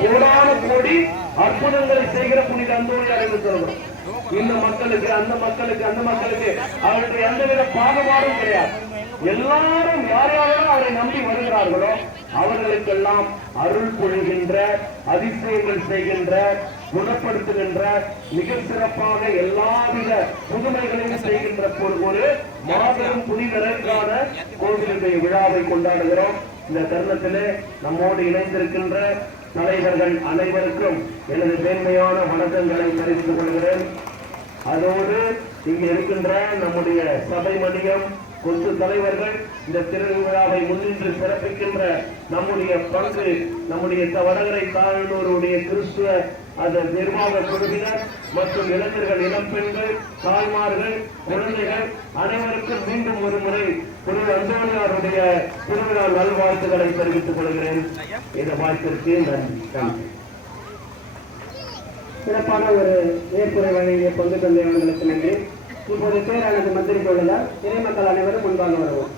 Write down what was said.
கோடான கோடி அற்புதங்களை செய்கிற புனித அந்தோணியார் என்று சொல்கிறோம். இந்த மக்களுக்கு அந்த மக்களுக்கு அவருடைய எந்தவித பாகுபாடும் கிடையாது. எல்லாரும் யார் யாரும் அவரை நம்பி வருகிறார்களோ அவர்களுக்கெல்லாம் அருள் பொழிகின்ற, அதிசயங்கள் செய்கின்ற, குணப்படுத்துகின்ற, மிக சிறப்பாக எல்லாவித புதுமைகளையும் செய்கின்ற ஒரு மாபெரும் புனிதருக்கான கோவிலுடைய விழாவை கொண்டாடுகிறோம். இந்த தருணத்திலே நம்மோடு இணைந்திருக்கின்ற தலைவர்கள் அனைவருக்கும் எனது மேன்மையான வணக்கங்களை தெரிவித்துக் கொள்கிறேன். அதோடு இங்கு இருக்கின்ற நம்முடைய சபை மணியம் கொத்து தலைவர்கள், இந்த திருவிழாவை முன்னின்று சிறப்பிக்கின்ற நம்முடைய பங்கு, நம்முடைய வடகரை தாழ்நூருடைய கிறிஸ்துவ அந்த நிர்வாக குழுவினர் மற்றும் இளைஞர்கள், இளம்பெண்கள், தாய்மார்கள், குழந்தைகள் அனைவருக்கும் மீண்டும் ஒரு முறை புனித அந்தோணியாருடைய திருவிழா நல்வாழ்த்துக்களை தெரிவித்துக் கொள்கிறேன். இந்த வாய்ப்பிற்கு நன்றி. சிறப்பான ஒரு ஏற்புரை வழங்கிய பொது தந்தை அவர்களுக்கு நன்றி. இப்போது பேரானது மந்திரித்துள்ளதால் இறை மக்கள் அனைவரும் முன்பாக வருவோம்.